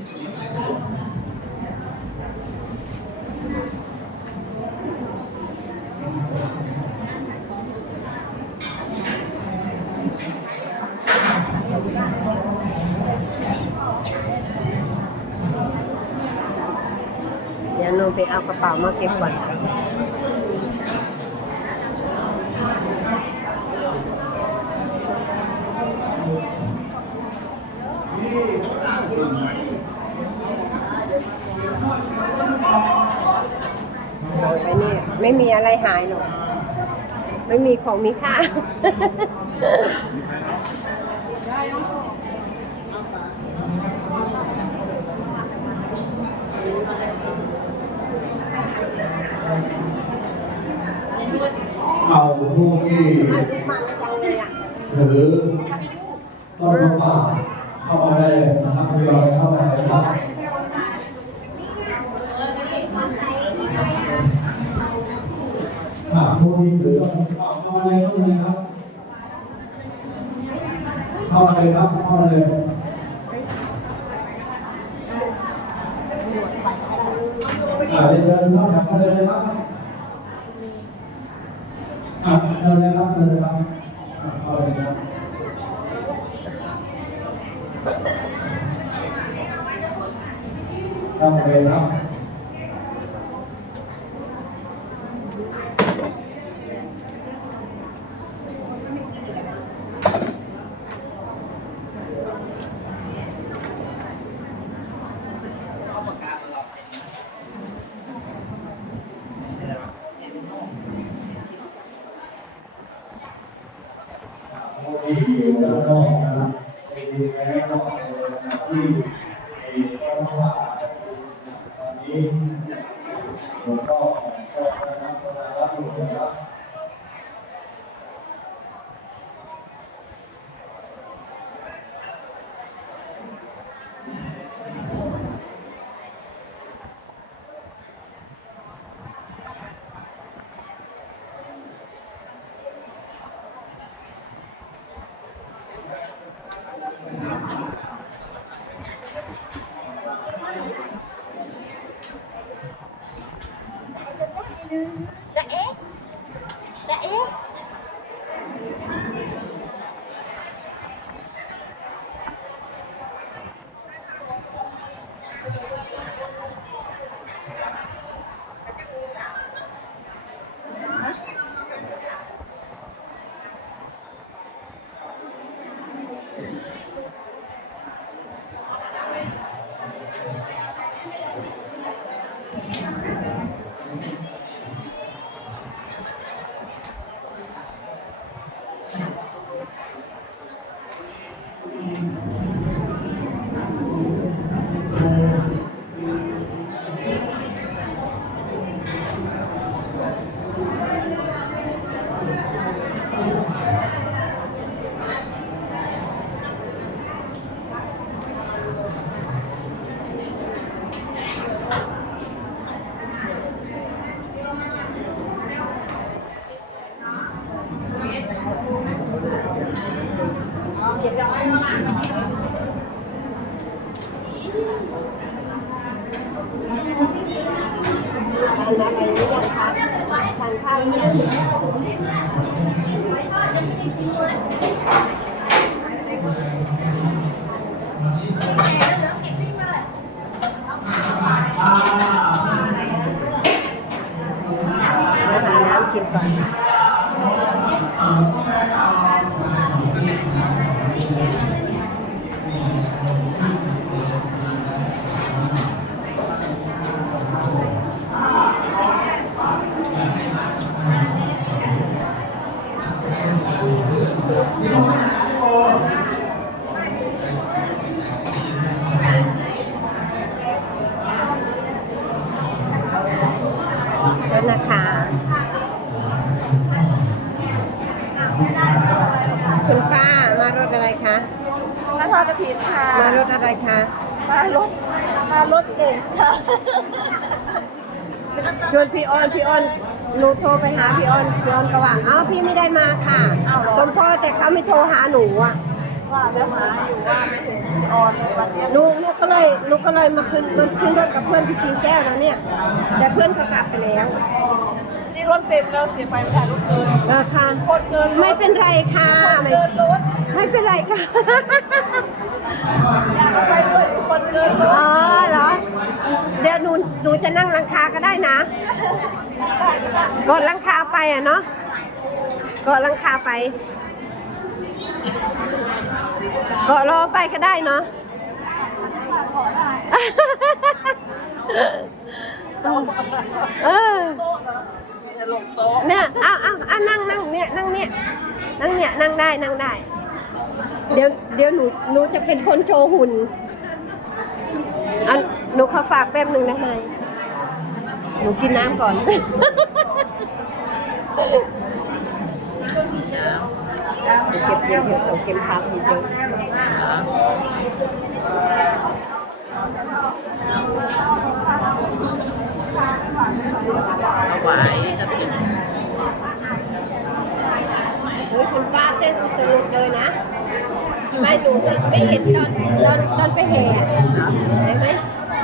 เดี๋ยวหนูไปเอากระเป๋ามาเก็บก่อน หลังไปนี่ ไม่มีอะไรหายหรอก ไม่มีของมีค่า เอาผู้ที่อายุมันจังเลยอะถือต้นมะพร้าวเข้ามาได้เลยนะครับทยอยเข้ามาเลยครับ เลยครับเลยอ่าเรียนเชิญเข้าแถวกันเลยนะครับอ่าเชิญเลยครับเชิญเลยครับเข้าเลยครับทำเลยครับ โอ้ยแล้วก็นะครับสิ่งที่แล้วก็นะครับที่ที่ต้องมาตอนนี้ผมก็ก็นะครับก็รับอยู่นะครับ จะ มารถมารถเก่งค่ะชวนพี่อ้อนพี่อ้อนหนูโทรไปหาพี่อ้อนพี่อ้อนก็ว่าเอ้าพี่ไม่ได้มาค่ะสมพ่อแต่เขาไม่โทรหาหนูอะว่าจะหาอยู่ว่าไม่เห็นพี่ออนเลยวันเนี้ยลูกลูกก็เลยลูกก็เลยมาขึ้นมาขึ้นรถกับเพื่อนพี่กิงแก้วนะเนี่ย แต่เพื่อนเขากลับไปแล้วนี่รถเต็มแล้วเสียไปไม่ได้รถเกินราคาคนเกินรถไม่เป็นไรค่ะไม่เกินรถไม่เป็นไรค่ะ อ๋อเหรอ เดี๋ยวหนูหนูจะนั่งหลังคาก็ได้นะ กดหลังคาไปอะเนาะ กดหลังคาไปกดรอไปก็ได้เนาะเออเนี่ยเอาเอาเอานั่งนั่งเนี่ยนั่งเนี่ยนั่งเนี่ยนั่งได้นั่งได้ เดี๋ยวเดี๋ยวหนูหนูจะเป็นคนโชว์หุ่น อันหนูขอฝากแป๊บหนึ่งได้ไหมหนูกินน้ำก่อน เก็บเยอะๆต้องเก็บภาพเยอะถวายกระถิ่นเฮ้ยคุณป้าเต้นอุตลุดเลยนะ ไม่หนูไม่ไม่เห็นตอนตอนตอนไปแห่อะเห็นไหม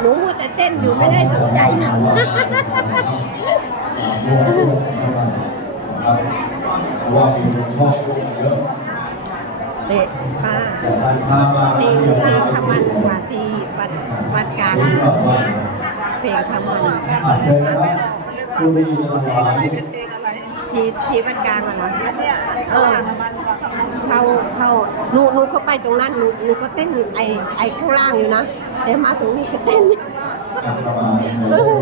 หนูมัวแต่เต้นอยู่ไม่ได้สนใจนะว่ามีคนชอบเยอะเด็กป้าแต่การพามาเพลงเพลงขมันกว่าที่วัดวัดกลางนี่ก็ว่าเพลงขมันอาจจะนะครับผู้มีรางวัลเป็นเพลงอะไรที่ที่วัดกลางอะเหรอ เนี่ยอะไรเอก็อว่ามัน เขาเขาหนูหนูก็ไปตรงนั้นหนูหนูก็เต้นไอไอข้างล่างอยู่นะแต่มาตรงนี้ก็เต้นเออ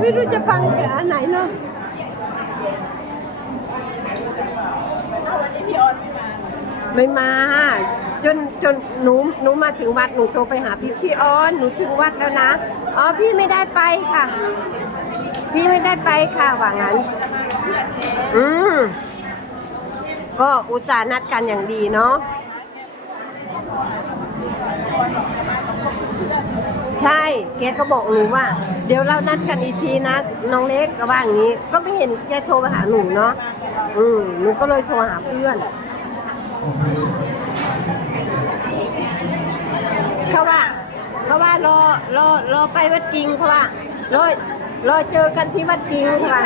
ไม่รู้จะฟังกับอันไหนเนาะไม่มาไม่มาจนจนหนูหนูมาถึงวัดหนูโทรไปหาพี่พี่ออนหนูถึงวัดแล้วนะอ๋อพี่ไม่ได้ไปค่ะ พี่ไม่ได้ไปค่ะว่างั้น อืม ก็อุตส่าห์นัดกันอย่างดีเนาะใช่แกก็บอกหนูว่า เดี๋ยวเรานัดกันอีกทีนะน้องเล็กก็ว่าอย่างนี้ ก็ไม่เห็นแกโทรมาหาหนูเนาะอืมหนูก็เลยโทรหาเพื่อน เขาว่าเขาว่ารอรอรอไปวัดจริงเขาว่ารอรอเจอกันที่วัดจริงเขาว่า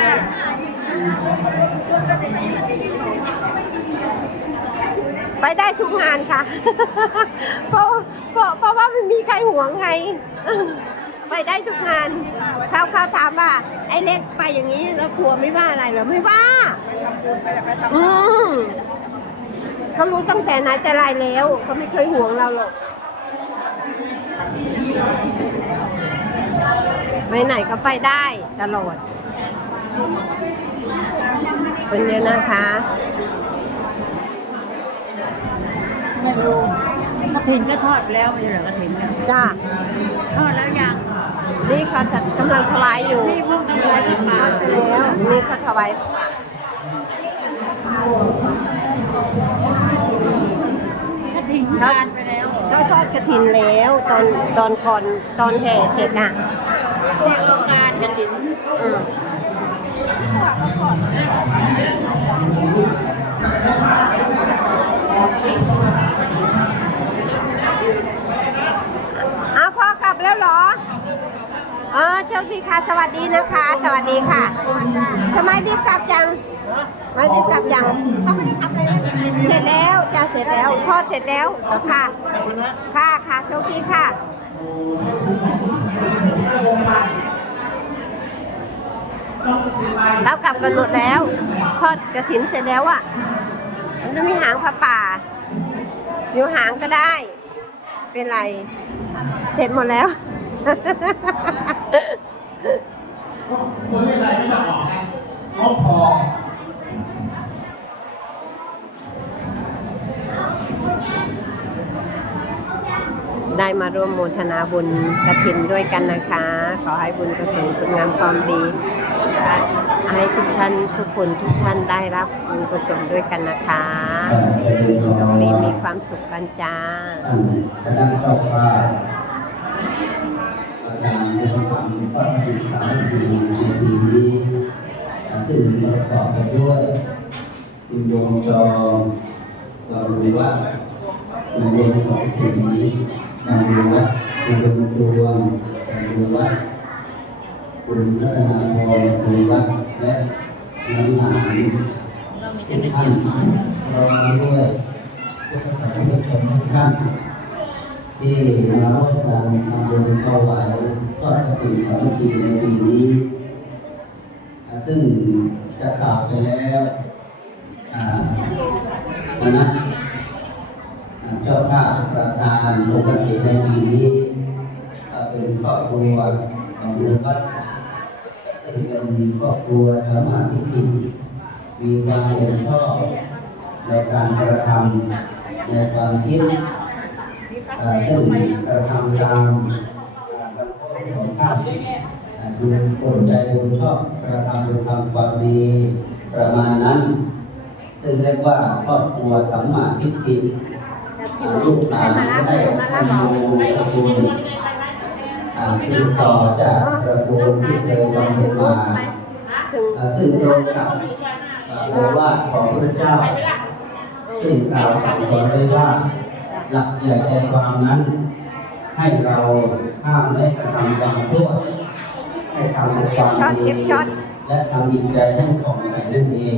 ไปได้ทุกงานค่ะ เพราะเพราะเพราะว่าไม่มีใครห่วงใครไปได้ทุกงานเขาเขาถามว่า ไอ้เล็กไปอย่างนี้แล้วผัวไม่ว่าอะไรเหรอไม่ว่าอืมเขารู้ตั้งแต่ไหนแต่ไรแล้วเขาไม่เคยห่วงเราหรอกไปไหนก็ไปได้ตลอดเป็นเยอะนะคะ เนี่ยดูกระถิ่นก็ทอดแล้วไม่ใช่เหรอกระถิ่นเนี่ยจ้าทอดแล้วยังนี่เขาจะกำลังถวายอยู่นี่พวกถวายผ้าป่าทอดไปแล้วนี่เขาถวายกระถิ่นทานไปแล้วเหรอเขาทอดกระถินแล้วตอนตอนก่อนตอนแห่เสร็จน่ะเรียกว่าการกระถิ่นอืมอ้าวพ่อกลับแล้วเหรอ เออเจ้าดีค่ะ สวัสดีนะคะ สวัสดีค่ะทำไมรีบกลับจังไม่รีบกลับจังเสร็จแล้วจ้าเสร็จแล้วทอดเสร็จแล้วค่ะ ค่ะค่ะโชคดีค่ะเรากลับกันหมดแล้ว ทอดกระถินเสร็จแล้วอะมันจะมีหางผ้าป่าอยู่หางก็ได้ เป็นไร เสร็จหมดแล้ว คนไม่ไรไม่ต้องออกนะเขาพอได้มาร่วมโมทนาบุญกระถินด้วยกันนะคะ ขอให้บุญกระถินคุณงามความดีและให้ทุกท่านทุกคนทุกท่านได้รับบุญกุศลด้วยกันนะคะตรงนี้มีความสุขกันจ้า พระภิกษาทีในปีนี้ซึ่งประกอบไปด้วยคุณโยมจอมเรารู้ว่ามาเรียนสองสิ่งนี้มาดูวัดมาดูดวงมาดูวัดคุณรัตนาพรดูวัดและน้ำหนานทุกท่านเรามาด้วยพุทธศาสนิกชนทุกท่าน ที่มาร่วมกันทำบุญถวายทอดกฐินสามัคคีในปีนี้ ซึ่งจะกล่าวไปแล้วอ่าวันนั้นอ่าเจ้าภาพประธานลงกฐินในปีนี้เป็นครอบครัวของหลวงวัดซึ่งเป็นครอบครัวสามาธิฐิมีความเห็นชอบในการกระทำในความคิด ซึ่งกระทำตามของท่านอ่าคือคนใจบุญชอบกระทำบุญทำความดีประมาณนั้น ซึ่งเรียกว่าครอบครัวสัมมาทิฏฐิลูกหลานก็ได้ทำบุญตระกูลอ่าสืบต่อจากตระกูลที่เคยบำเพ็ญมาซึ่งตรงกับอ่าโอวาทของพระเจ้า ซึ่งกล่าวสั่งสอนไว้ว่า หลักใหญ่ใจความนั้น ให้เราห้ามไม่กระทำความชั่วให้ทำแต่ความดีและทำจิตใจให้ผ่องใสนั่นเอง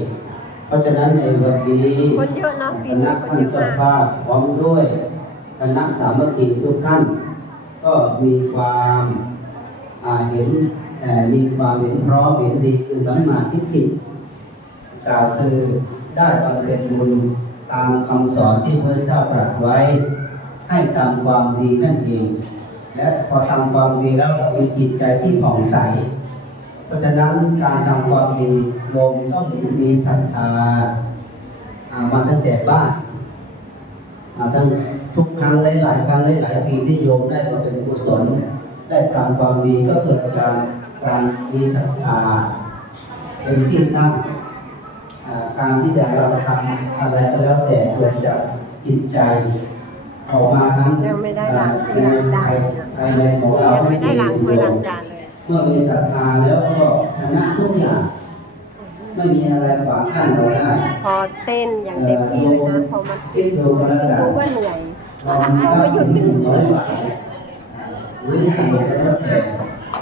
เพราะฉะนั้นในวันนี้คนเยอะเนาะปีคนี้ณะคนท่านเยอะเจ้ามากภาพพร้อมด้วยคณะสามัคคีทุกท่านก็มีความอ่าเห็นเอ่อมีความเห็นพร้อมเห็นดีคือสัมมาทิฏฐิกล่าวคือได้บำเพ็ญบุญ ตามคำสอนที่พระเจ้าตรัสไว้ ให้ทำความดีนั่นเอง และพอทำความดีแล้วเรามีจิตใจที่ผ่องใส เพราะฉะนั้นการทำความดีโยมต้องมีศรัทธามาตั้งแต่บ้านมาตั้งทุกครั้งหลายๆครั้งหลายๆปีที่โยมได้มาเป็นกุศลได้ทำความดีก็เกิดการการมีศรัทธาเป็นที่ตั้ง การที่จะเราจะทำอะไรก็แล้วแต่เกิดจากจิตใจออกมาทั้งยังไม่ได้อ่าล้างในล้างจานภายในของเรายังไม่ได้ล้างถ้วยล้างจานเลยเมื่อมีศรัทธาแล้วก็ชนะทุกอย่างไม่มีอะไรขวางกั้นเราได้พอเต้นอย่างเต็มที่เลยนะพอมันคิดดูกันแล้วกันรู้ว่าเหนื่อยเรามีทรัพย์สินหนึ่งร้อยบาทหรืออย่างไรก็แล้วแต่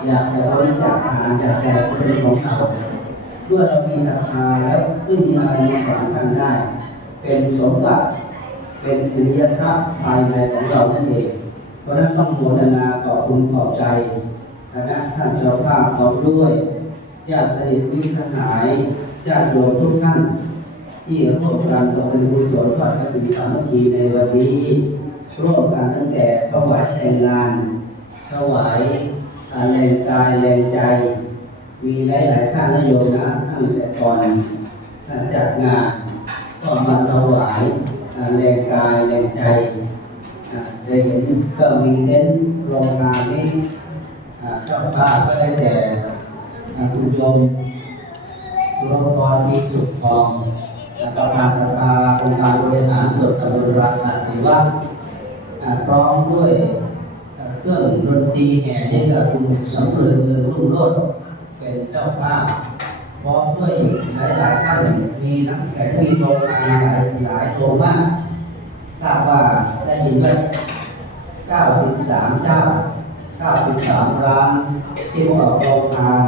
อยากจะบริจาคทานอยากจะเป็นของเรา เมื่อเรามีศรัทธาแล้วไม่มีอะไรมาขวางกันได้ เป็นสมบัติเป็นอริยทรัพย์ภายในของเรานั่นเอง เพราะนั้นต้องโมทนาขอคุณขอบใจคณะท่านเจ้าภาพพร้อมด้วยญาติสนิทมิสหายญาติโยมทุกท่าน ที่ร่วมกันบำเพ็ญกุศลทอดกฐินสามัคคีในวันนี้ร่วมกันตั้งแต่ถวายแต่งงานถวายแรงกายแรงใจ มีหลายหลายๆท่านนโยมนะตั้งแต่ก่อนอ่าจัดงานก็มาถวายแรงกายแรงใจได้เห็นก็มีเน้นโรงงานนี้อ่เจ้าภาพก็ได้แต่คุณโยมรองกรมีสุขทองประธานสภาองค์การบริหารส่วนตำบลราชาธิวาสอ่าพร้อมด้วยเครื่องดนตรีแห่ยังกับคุณสำเริงเรืองรุ่งโรจน์ เป็นเจ้าภาพพร้อมด้วยหลายหลายๆท่านมีนักแข่งมีโรงงานหลายหลายโรงมากทราบว่าได้ยินว่า93 เจ้า 93 ร้านที่พวกโรงทาน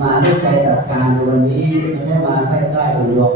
มาด้วยใจศรัทธาในวันนี้ไม่ได้มาใกล้ๆหรวง